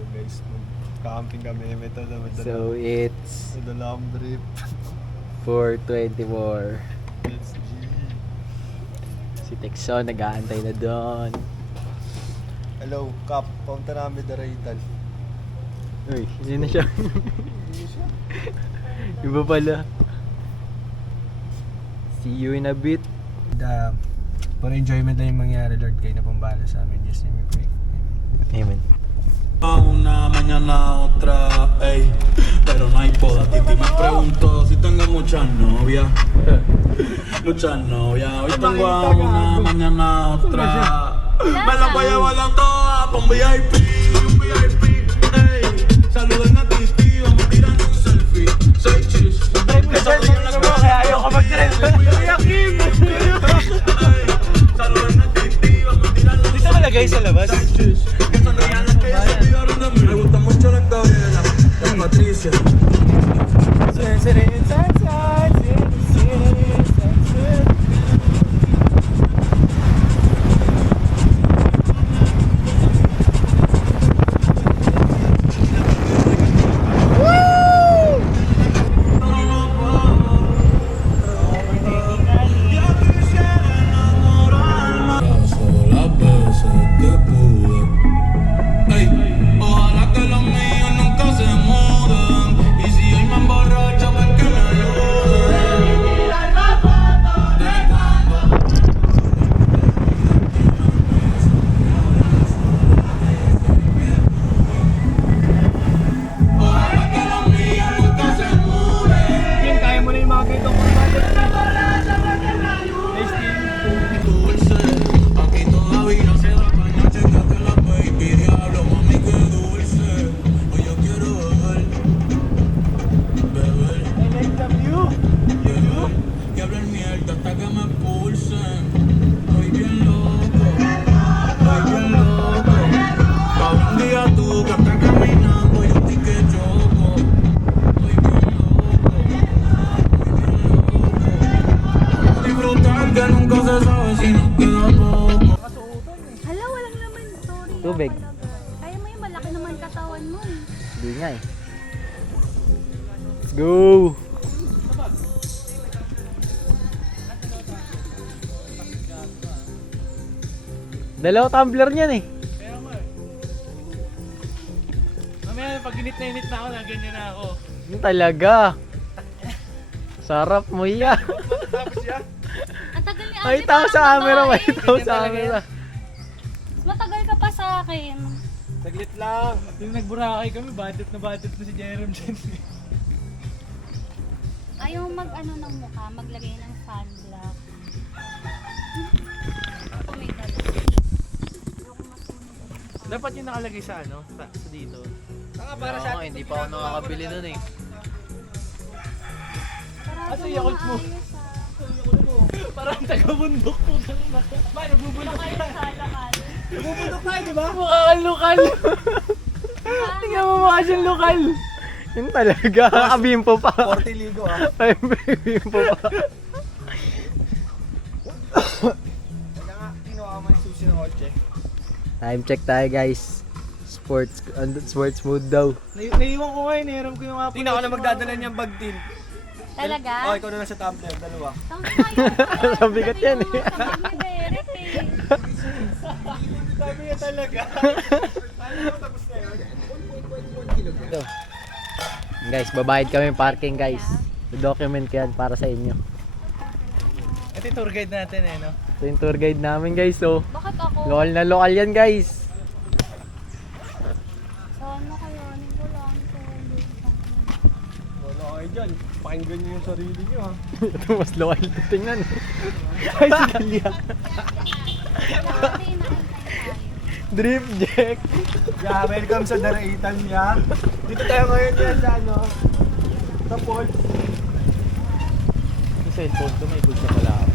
araw guys. Camping kami, may So it's dala akong brief. 4:24. Let's G. Si Texon nag-aantay na doon. Hello, Cap. Punta namin Daraitan. Uy, yun na siya. Iba pala. See you in a bit. For enjoyment na yung mangyari, Lord, kayo na pambala sa amin. Yes, name we pray. Amen. Una, mañana otra, ey, pero no hay boda. Titi me preguntó si tengo muchas novias. Muchas novias. Hoy tengo a una, mañana otra. Me las voy a llevar a todas pa' un VIP, ey. Saluden a Titi, vamos a tirar un selfie. Say cheese. Kaya ayaw ka mag-trend. Saluden a Titi, vamos a tirar un selfie. Dito ka lagay sa labas. Me gusta mucho la Gabriela, la Patricia. Las veces que pude. Ey, ojalá que los míos nunca se muden. Y si hoy me emborracho, pues que me ayuden. Ojalá que los míos nunca se muden. Kaya mo na yung mga ganitong Dulce, aquí todavía se da caña, checate la baby, diablo, mami, qué dulce. Hoy yo quiero beber. Y hablar mierda hasta que me expulsen. Estoy bien loco, pa' un día tú que estás caminando y a ti que choco. Estoy bien loco. Disfrutar que nunca se sabe si nos queda poco. Hala, walang laman. Sorry. Tubig. Kaya mo yung malaki naman katawan mo. Hindi nga eh. Let's go! Dalawa tumbler niyan eh. Mamaya pag init na ako, na ganyan na ako. Yun talaga. Sarap mo yan. Ang tagal ni Ate. May tao sa camera, may tao sa camera. Mas matagal ka pa sa akin. Saglit lang. Yung nagburakay kami, budget na si Jerome dyan. Ayaw mag-ano ng mukha, maglagay ng sunblock. Ako may dala. Dapat yung nakalagay sa ano, sa dito. Para sa atin, hindi pa ako nakakabili nun eh. Sarado yung Yakult mo? ayos, ah. Parang taga-bundok po. Ba, nagbubulok Lokal ka. sa lokal. Nagbubulok ka, di ba? Mukha kang lokal. Tingnan mo mukha siyang lokal. Yun talaga, kabimpo pa. 40 ligo ah. Kabimpo pa. Kaya nga, kinuha mo yung susi ng kotse. Time check tayo guys. Sports mode daw. Naiiwan ko nga yun, hiram ko yung mga Tingnan ko na magdadala niyang bag din. Talaga? Oh, ikaw na lang sa tumbler, dalawa. Tama kayo. Mabigat yan eh. Sabag ni Derek eh. Sabi niya talaga. Ito. Guys, babayad kami parking guys. I-document ko yan para sa inyo. Ito yung tour guide natin eh, no? Ito yung tour guide namin guys. So, Bakit ako? lokal na lokal yan guys. Sana kayanin ko lang ito. Wala kayo dyan. Pakinggan niyo yung sarili niyo ha. Ito mas lokal ito tingnan. Ay, si Dalia. Dati inaantay tayo. Drip Jack. Yeah, welcome sa Daraitan ya. Dito tayo ngayon yan sa ano. Sa Falls. Yung cellphone ko may good na pala ako.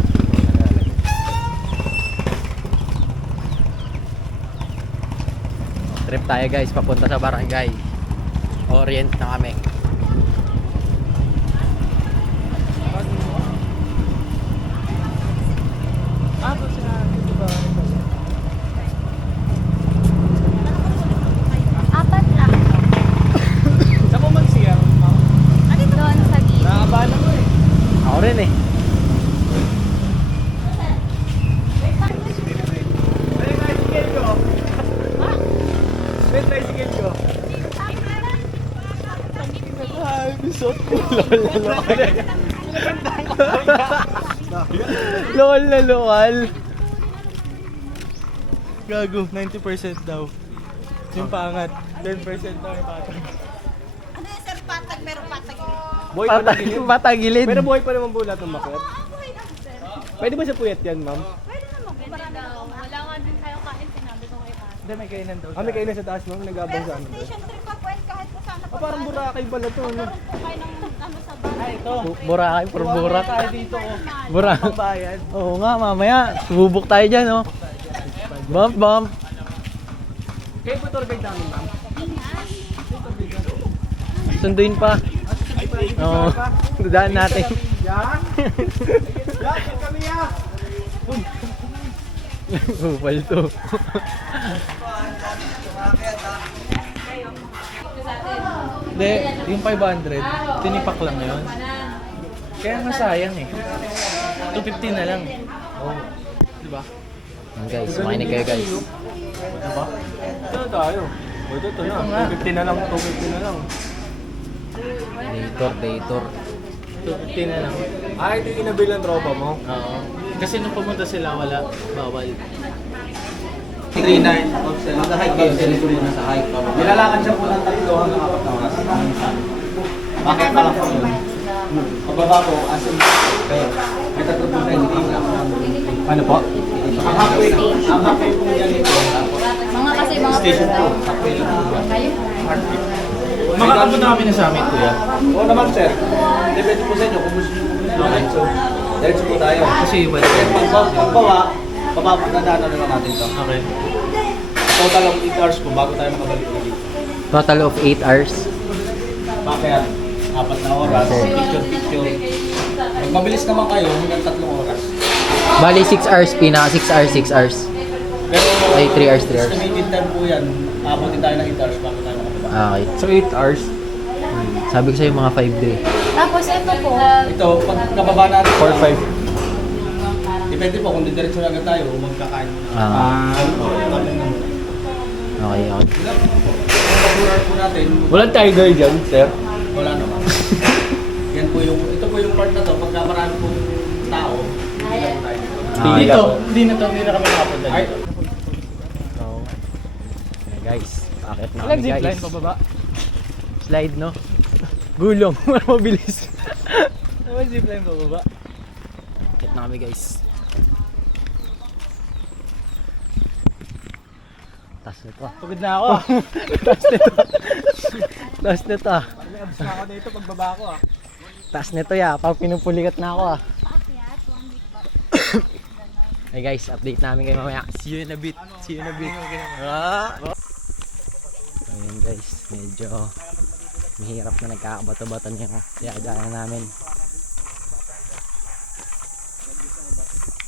Trip tayo guys, papunta sa barangay. Orient na kami. Apat May tricycle ko. Ay, bisot ko. Lol na lokal. Gago, 90% daw. Yung pangat, 10% daw yung patag. Ano yung sir, patag? Meron patag yun. Buhay pa na gilid. Patagilid. Pero buhay pa naman po lahat ng makwet. Pwede ba sa puyat yan, ma'am? Pwede naman. Pwede daw. Wala nga din kayo kain. Sinabi ko kay Ate. Hindi, may kainan daw. May kainan sa taas, ma'am. Nag-abang sa amin. Station trip pa po, kahit po sana po. Parang Boracay pala to, no? Kain ng ano sa bahay. Ito. Boracay, puro Borac. Tayo dito, oh. Borac. Pambayan. Oo nga, mamaya. Sububok tayo dyan, oh. Bump, bump. Kayo po tour guide namin, ma'am. Sunduin pa. Oo. Dadaan natin. Yan. Yan, yan kami yan. Upal to. Hindi, yung 500, tinipak lang yun. Kaya masayang eh. 250 na lang. Oh. Diba? Yan guys, makinig kayo guys. Diba? Ito na tayo. Ito na. 250 na lang, 250 na lang. Dator. 250 na lang. Ah, ito yung inabil ng tropa mo? Oo. Kasi nung pumunta sila, wala. Bawal. 39. Mag-hike kayo, ganito muna sa hike. Nilalakad siya po ng 3 hanggang 4 na oras. Bakit pa lang po yun? Pababa po, as in kayo. May 3 po tayo dito. Ano po? Ang halfway po yan ito. Mga kasi mga Station 2. Halfway lang po yan. Makakapunta kami na summit, kuya. Oo naman sir. Depende po sa inyo kung gusto nyo po diretso. Diretso po tayo. Kasi iba Then pagbawa, dadaanan na lang natin ito. Okay. Total of 8 hours po bago tayo makabalik dito. Total of 8 hours. Bakit? 4 na oras, picture. Pag mabilis naman kayo, hanggang 3 oras. Bali 6 hours, pinaka 6 hours, 6 hours. Pero, Ay, 3 hours, 3 hours. estimated time po yan. Abutin tayo ng 8 hours bago tayo makababa. Okay. So 8 hours? Sabi ko sa'yo mga 5 day. Tapos ito po. Ito, pag nababa natin, 4-5. depende po kung diretso na agad tayo, magkakain muna. Okay, okay. Pag-rural po natin, Walang tiger dyan, sir? wala naman. Yan po yung, ito po yung part na to, pagka marami pong tao, hindi na po tayo dito. Okay. Dito, hindi na kami nakapunta Ay, dito. So, okay guys, paakit na Walang kami zipline guys. pababa? Slide no? Gulong, mabilis. Walang zipline pababa? Paakit na kami guys. Tas nito. Pagod na ako ah. Tas nito ah. May abs na ako dito pagbaba ko ah. Tas nito ya, pag pinupulikat na ako ah. Paakyat. 1 week pa. Hey guys, update namin kayo mamaya. See you in a bit. See you in a bit. Ayun guys, medyo mahirap na nagkakabato-bato niya kaya namin.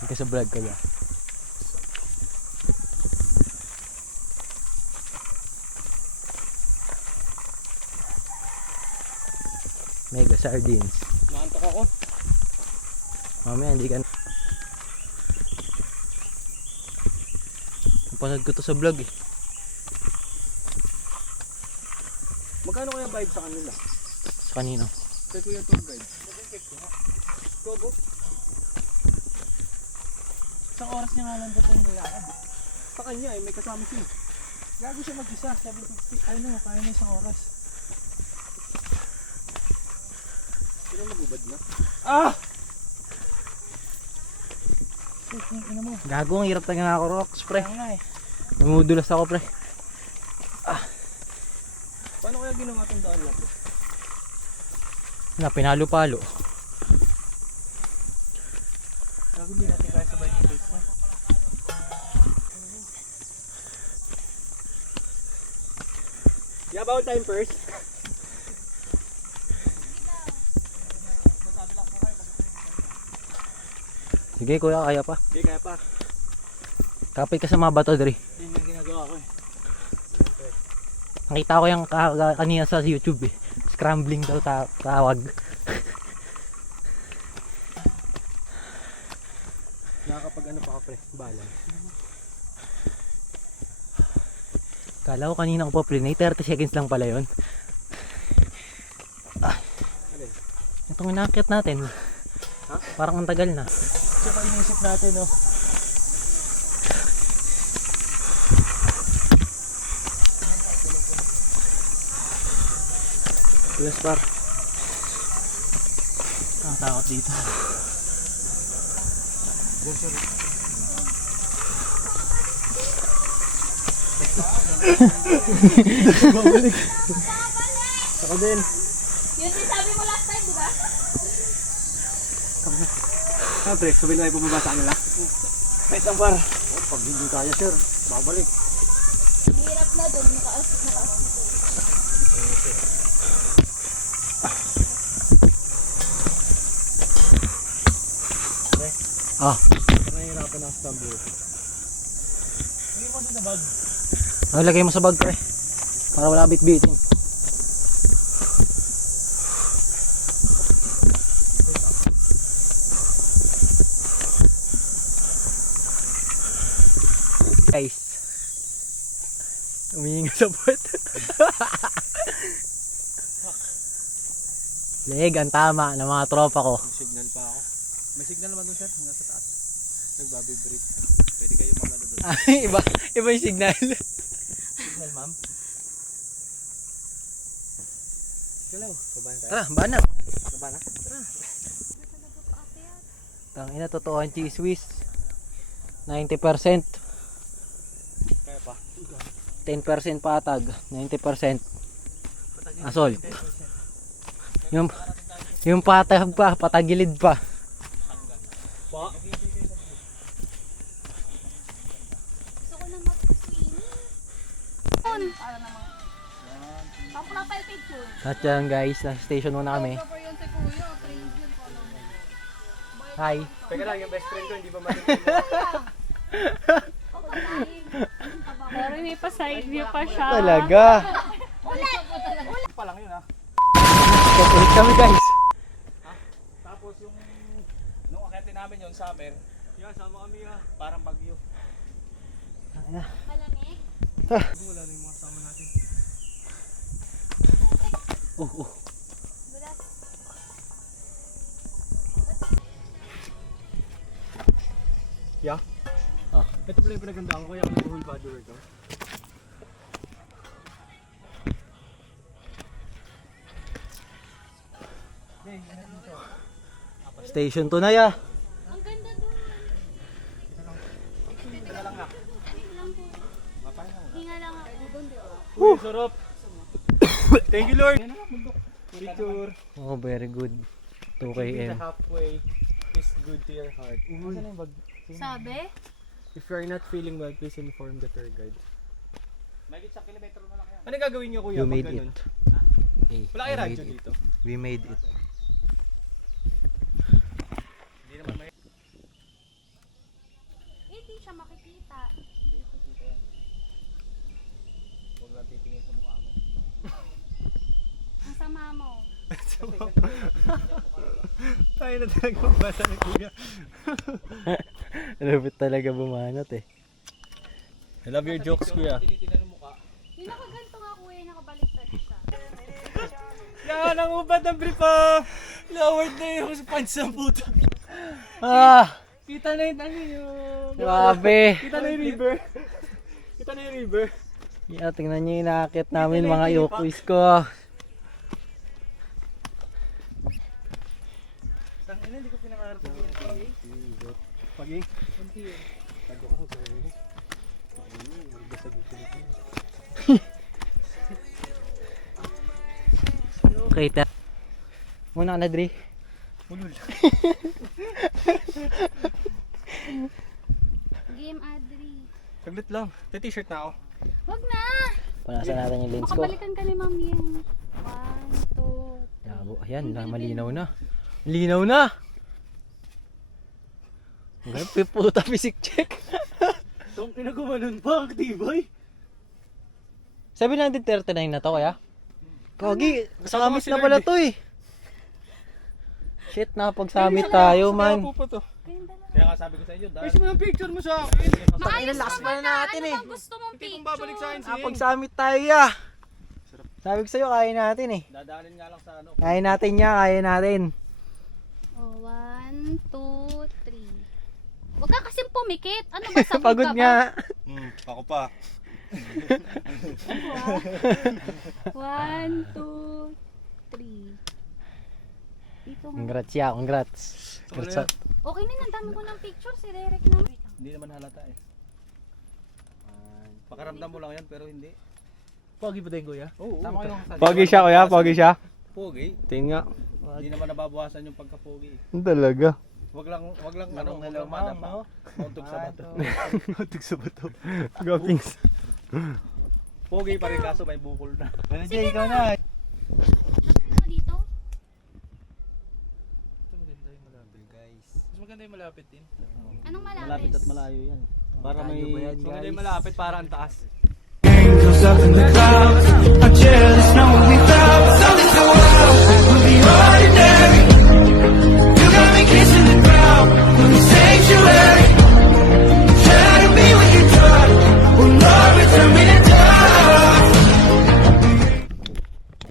Ito sa vlog ko ba? Mega sardines. Naantok ako. Mamaya hindi ka napanood ko to sa vlog eh. Magkano kaya bayad sa kanila? Sa kanino? Kay Kuya Tour Guide. Gogo. Isang oras niya nga lang po itong nilakad. Sa kanya eh, may kasama siya. Gago siya mag-isa, 750. Ay no, kaya na isang oras. Pero magubad na. Ah! Gago, ang hirap talaga ako rocks pre. Kaya nga eh. Namudulas ako pre. Paano kaya ginawa itong daan na to? Na, pinalo-palo. Gago hindi natin kaya sabay dito. Yeah, bawal time first. Sige kuya, kaya pa. Hindi, kaya pa. Kapit ka sa mga bato dre. Yun yung ginagawa ko eh. Nakita ko yung kanina sa YouTube eh. Scrambling daw tawag. Nakakapag ano pa ka pre, balance. Kala ko kanina ko pa play, 30 seconds lang pala yun. Itong inakit natin. Parang ang tagal na. Tsaka inisip natin, no? Yes, par. Ang takot dito. Ako din. Yun din sabi mo last time, di ba? Pre, sabihin na tayo bumaba sa kanila. Wait lang, par. Pag hindi kaya, sir, babalik. Ang hirap na doon, nakaas. Ah, Nahihirapan ng stumble. lagay mo sa bag ko eh. Para wala bit-bitin. Guys, umihinga sa puwet. Leg, ang tama ng mga tropa ko. May signal pa ako. May signal naman doon, sir, hanggang sa taas. Nagbabibrate. Pwede kayo magano doon. Ay, iba yung signal. Signal, ma'am. Galaw, baba na tayo. Tara, banat. Baba na. Tangina, totoo ang cheese whiz. 90%. Kaya pa. 10% patag, 90% assault. Yung patag pa, patagilid pa. Gusto ko na mag-swimming. Pampula pa yung picture. At yan guys, nasa station muna kami. Proper yun si Kuya. Praise yun ko lang. Hi. Teka lang, yung best friend ko, hindi pa marinig. Pero may pa side view pa siya. Talaga. Pa lang yun, ha? Kukulit kami guys. Tapos yung nung akyatin namin yung summer, yan, sama kami, ha? Parang bagyo. Malamig. Wala na yung mga sama natin. Yeah? Ah. Ito pala yung pinagandaan ko, kaya ako nag-whole body workout. Station 2 na ya. Ang ganda doon. Hinga lang ako. Uy, sarap! Thank you, Lord! Picture. Oh, very good. 2 Keeping km. the halfway is good to your heart. Saan yung bag? Sabi? If you are not feeling well, please inform the tour guide. Ano gagawin niyo, kuya, You pag made ganun? it. Hey, Wala I kayo made radyo it. dito? We made it. Hindi siya makikita. Huwag lang titingin sa mukha mo. Ang sama mo. Tayo na talaga magbasa ni kuya. Lupit talaga bumanat eh. I love your jokes, kuya. Yung nakaganto nga kuya, nakabaliktad siya. Yan, ang ubad ng brief, ah! Lowered na yung pants ng puta. Ah! Kita na yung ano yung... Grabe! Kita na yung river. Kita na yung river. Yeah, tingnan nyo yung inaakit namin mga yokuis ko. Tangina, hindi ko pinamarap yung PA. Pagi? Tago ka, bro. Okay, muna ka na, Dre. Mulul. Game Adri. Saglit lang. T-shirt na ako. Wag na! Punasan natin yung lens ko. Makabalikan ka ni Ma'am Yen. 1, 2. Yabo, ayan, malinaw na. Malinaw na! Okay, puta physics check. Itong pinagumanon pa, aktibay. 739 na to, kaya? Pogi, sa Kasama summit si na Lord pala eh. to eh. Shit, nakapag-summit tayo, man. Po to. Kayong dalawa. Kaya nga sabi ko sa inyo, dahil Guys, mo yung picture mo sa akin. Maayos lakas naman pa na natin ano eh. bang gusto mong Hindi picture? kong babalik sa akin si Pag-summit tayo ah. Sabi ko sa'yo, kaya natin eh. dadaanin nga lang sa ano. Kaya natin niya, kaya natin. Oh, 1, 2, 3. Huwag ka kasing pumikit. Ano ba, sabog Pagod ka ba? nga. Ako pa. 1, 2, 3. Dito nga. Congrats ya, congrats. Congrats. Okay na, ang dami ko ng picture. Si Derek na. Hindi naman halata eh. Pakaramdam mo lang yan pero hindi. Pogi pa din kuya. Oo. Tama kayo sa Pogi siya kuya, pogi siya. Pogi. Tingin nga. Hindi naman nababawasan yung pagka-pogi. Talaga. Wag lang ano, wag lang madapa. Mauntog sa bato. Tug sa bato. Gapings. Pogi pa rin kaso may bukol na. Sige ikaw na. Ano ba dito? Maganda yung malapit guys. Mas maganda yung malapit din. Anong malapit? Malapit at malayo yan. Para may Maganda yung malapit para ang taas.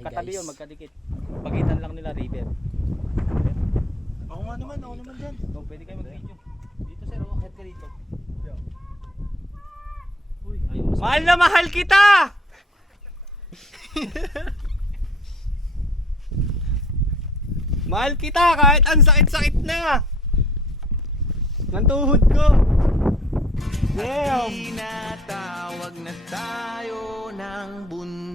katabi yun, magkadikit. Pagitan lang nila river. Ako naman dyan. So, pwede kayo mag-video. Dito sir, head ka dito. Uy, ayun. Mahal na mahal kita! Mahal kita kahit ang sakit-sakit na! Ng tuhod ko! Damn! Tinatawag na tayo ng bundok.